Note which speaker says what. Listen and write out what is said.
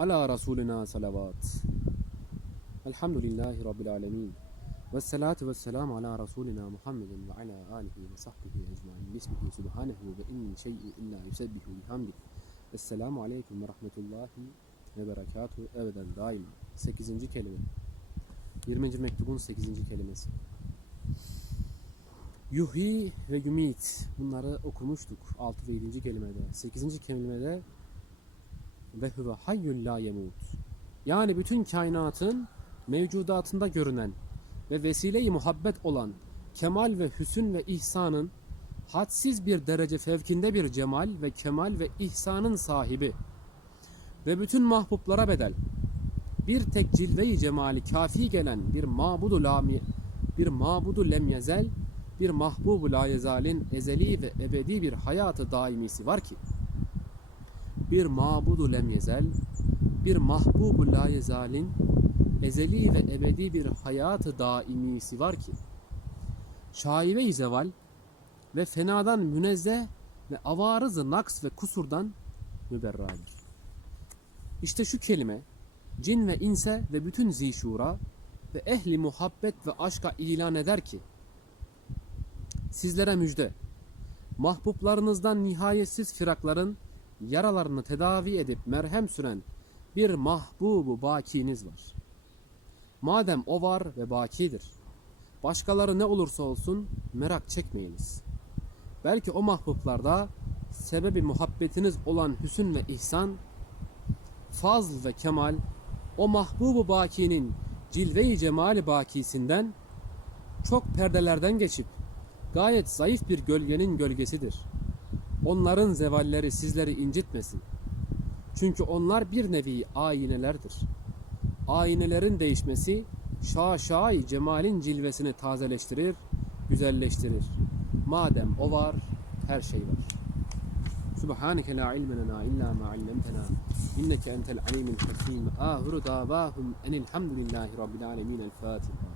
Speaker 1: Ala Resulina salavat. Elhamdülillahi Rabbil alemin. Ve salatu ve selamu ala Resulina Muhammedin ve ala alihi ve sahbihi ecmain. Bismihi subhanehu ve in min şey'i illa yusebbihu bihamdi. Esselamu aleyküm ve rahmetullahi ve berekatuhu ebeden daim. 8. kelime. 20. mektubun 8. kelimesi. Yuhi ve yumit. Bunları okumuştuk 6 ve 7. kelimede. 8. kelimede ve huve hayyul la yemut. Yani bütün kainatın mevcudatında görünen ve vesile-i muhabbet olan kemal ve hüsün ve ihsanın hadsiz bir derece fevkinde bir cemal ve kemal ve ihsanın sahibi ve bütün mahbublara bedel bir tek cilve-i cemali kafi gelen bir mabudu lami bir mabudu lem yezel bir mahbubu la yezalin ezeli ve ebedi bir hayatı daimisi var ki bir mabudu lem yezel bir mahbubu la yezalin ezeli ve ebedi bir hayatı daimisi var ki şaive-i zeval ve fenadan münezzeh ve avarızı naks ve kusurdan müberradır. İşte şu kelime cin ve inse ve bütün zişura ve ehli muhabbet ve aşka ilan eder ki sizlere müjde mahbublarınızdan nihayetsiz firakların yaralarını tedavi edip merhem süren bir mahbubu bakiniz var. Madem o var ve bakidir. Başkaları ne olursa olsun merak çekmeyiniz. Belki o mahbublarda sebebi muhabbetiniz olan hüsün ve ihsan, fazl ve kemal, o mahbubu bakinin cilve-i cemali bakisinden çok perdelerden geçip gayet zayıf bir gölgenin gölgesidir. Onların zevalleri sizleri incitmesin. Çünkü onlar bir nevi aynelerdir. Aynelerin değişmesi şaşay cemalin cilvesini tazeleştirir, güzelleştirir. Madem o var, her şey var. Subhaneke la ilme lena illa ma allamtena inneke entel alimul hakim. Ahiru davahum enilhamdülillahi rabbil alemin. El Fatiha.